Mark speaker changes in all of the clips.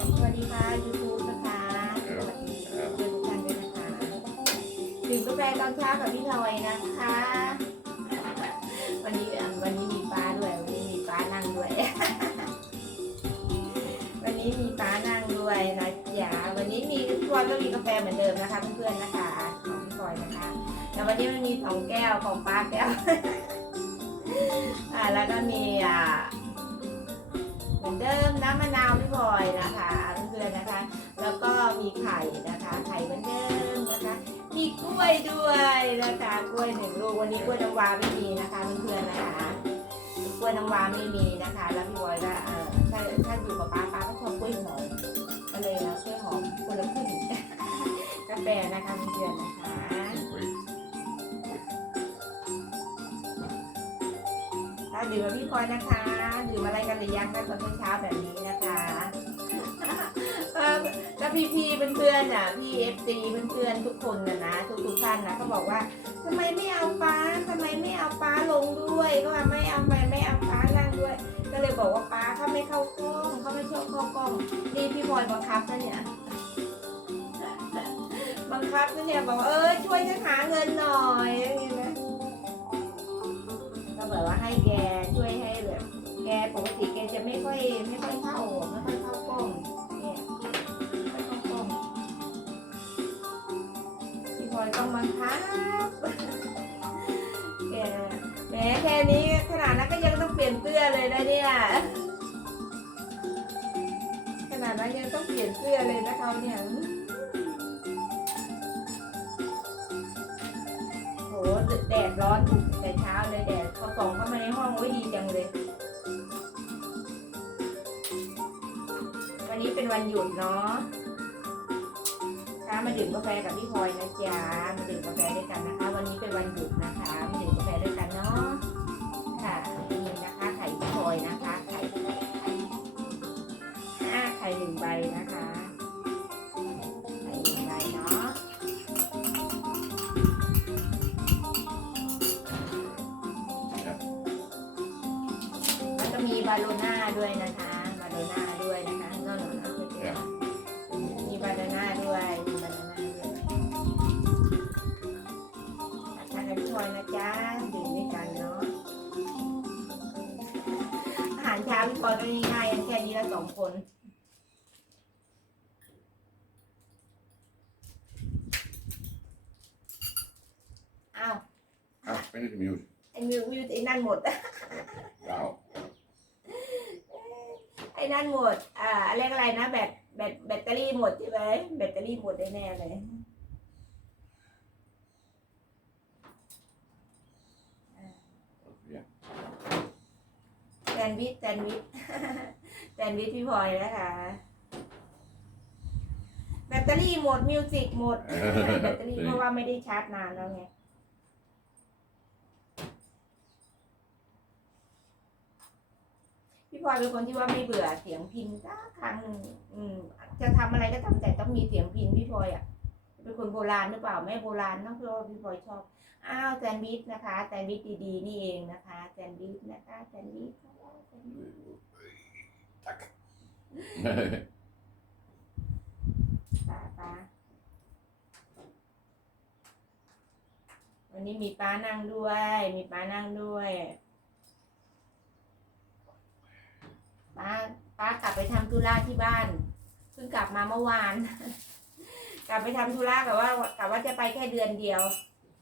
Speaker 1: สวัสดีค่ะยูทูบนะคะสวัสดีเพื่อทุกท่านด้วยนะคะดื่มกาแฟตอนเช้ากับพี่พลอยนะคะ วันนี้วันนี้มีป้าด้วย วันนี้มีป้านั่งด้วย วันนี้มีป้านั่งด้วยนะจ๊ะวันนี้มีทุกคนก็มีกาแฟเหมือนเดิมนะคะเพื่อนๆนะคะของพี่พลอยนะคะ แต่วันนี้มันมีสองแก้วของป้าแก้วอ่าแล้วก็มีอ่า ไข่นะคะ ไข่เหมือนเดิมนะคะ มีกล้วยด้วยนะคะ กล้วยหนึ่งลูกวันนี้กล้วยน้ำว้าไม่มีนะคะเพื่อนๆนะคะ กล้วยน้ำว้าไม่มีนะคะ แล้วพี่บอยก็เออถ้าถ้าอยู่กับป้าป้าก็ชอบกล้วยหอมก็เลยนะกล้วยหอมคนละครึ่งกาแฟนะคะเพื่อนๆนะคะถ้าดื่มกับพี่พลอยนะคะดื่มอะไรกันหรือยังคะตอนเช้าแบบนี้นะคะ ออแล้วพี่พี่ๆเพื่อนๆอะพี่เอฟซีเพื่อนๆทุกคนนะนะทุกทุกท่านนะเขาบอกว่าทำไมไม่เอาป้าทำไมไม่เอาป้าลงด้วยก็ว่าไม่เอาไปไม่เอาป้านั่งด้วย ก็เลยบอกว่าป้าเขาไม่เข้ากล้องเขาไม่ชอบเข้ากล้องนี่พี่พลอยบังคับนะเนี่ยบังคับนะเนี่ยบอกเออช่วยฉันหาเงินหน่อยอย่างเงี้ยนะก็แบบว่าให้แกช่วยให้แบบแกปกติแกจะไม่ค่อยไม่ค่อยเข้า แค่นี้ขนาดนั้นก็ยังต้องเปลี่ยนเสื้อเลยนะเนี่ย ขนาดนั้นยังต้องเปลี่ยนเสื้อเลยนะเขาเนี่ยโหแดดร้อนแต่เช้าเลยแดดพอส่องเข้ามาในห้องโอ้ยดีจังเลย วันนี้เป็นวันหยุดเนาะมาดื่มกาแฟกับพี่พลอยนะจ๊ะมาดื่มกาแฟด้วยกันนะคะ วันนี้เป็นวันหยุดนะคะมาดื่มกาแฟด้วยกันาโลน่าด้วยนะคะบาโลน่าด้วยนะคะนอนนอนเอาไปเจอมีบาโลน่าด้วยมีบาโลน่าด้วยทานกันพี่พลอยนะจ๊ะดื่มด้วยกันเนาะอาหารเช้าพี่พลอยก็ง่ายๆกันแค่นี้ละสองคนอ้าว
Speaker 2: Ah, ben het mute.
Speaker 1: ไอ้มิวมิวไอ้นั่นหมด
Speaker 2: Nou,
Speaker 1: ไอ้ นั่นหมด อ่าเรียกอะไรนะแบตแบตแบตเตอรี่หมดใช่ไหมแบตเตอรี่หมดแน่ๆเลย
Speaker 2: ja.
Speaker 1: แซนด์วิชแซนด์วิชแซนด์วิชพี่พลอยนะคะแบตเตอรี่หมดมิวสิกหมดแบตเตอรี่เพราะว่าไม่ได้ชาร์จนานแล้วไง พี่พลอยเป็นคนที่ว่าไม่เบื่อเสียงพินสักครั้งหนึ่งอืม จะทำอะไรก็ทำแต่ต้องมีเสียงพินพี่พลอยอะ เป็นคนโบราณหรือเปล่าไม่โบราณเนอะพราะว่าพี่พลอยชอบ อ้าวแซนด์วิชนะคะแซนด์วิชดีๆนี่เองนะคะแซนด์วิชนะคะแซนด์วิชแซนด์วิช
Speaker 2: Tak.
Speaker 1: ป้าป้าวันนี้มีป้านั่งด้วย มีป้านั่งด้วย ป้าป้ากลับไปทำธุระที่บ้านเพิ่งกลับมาเมื่อวาน กลับไปทำธุระกับว่ากลับว่าจะไปแค่เดือนเดียว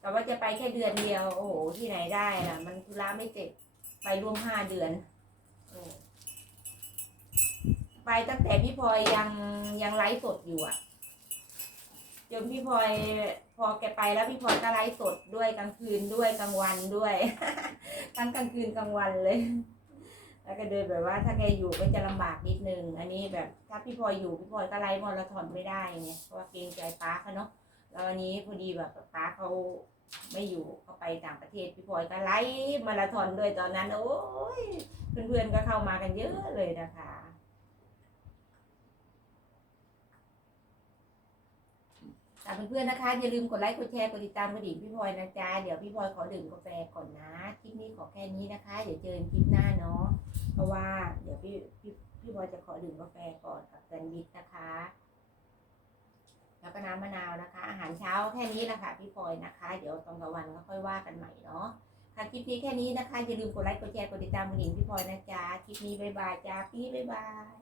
Speaker 1: กับว่าจะไปแค่เดือนเดียว โอ้โหที่ไหนได้ล่ะ มันธุระไม่เสร็จไปร่วมห้าเดือนอไปตั้งแต่พี่พลอยยังยังไลฟ์สดอยู่อะจนพี่พลอยพอแกไปแล้วพี่พลอยก็ไลฟ์สดด้วยกลางคืนด้วยกลางวันด้วย ทั้งกลางคืนกลางวันเลย แล้วก็เดินแบบว่าถ้าแกอยู่ก็จะลำบากนิดนึง อันนี้แบบถ้าพี่พลอยอยู่พี่พลอยก็ไลฟ์มาราธอนไม่ได้ไงเพราะว่าเกรงใจป้าเขาเนาะแล้ววันนี้พอดีแบบป้าเขาไม่อยู่เขาไปต่างประเทศพี่พลอยก็ไลฟ์มาราธอนด้วยตอนนั้น โอ้ยเพื่อนๆก็เข้ามากันเยอะเลยนะคะากเพื่อนๆนะคะ อย่าลืมกดไลค์กดแชร์กดติดตามกระดิ่งพี่พลอยนะจ๊ะเดี๋ยวพี่พลอยขอดื่มกาแฟก่อนนะคลิปนี้ขอแค่นี้นะคะเดี๋ยวเจอกันคลิปหน้าเนาะเพราะว่าเดี๋ยวพี่พี่พี่พลอยจะขอดื่มกาแฟก่อนกับแซนด์วิชนะคะ แล้วก็น้ำมะนาวนะคะ อาหารเช้าแค่นี้แหละค่ะพี่พลอยนะคะ เดี๋ยวตอนกลางวันก็ค่อยว่ากันใหม่เนาะค่ะคลิปนี้แค่นี้นะคะอย่าลืมกดไลค์กดแชร์กดติดตามคุณหญิงพี่พลอยนะจ๊ะคลิปนี้บายบายจ้าพี่บายบาย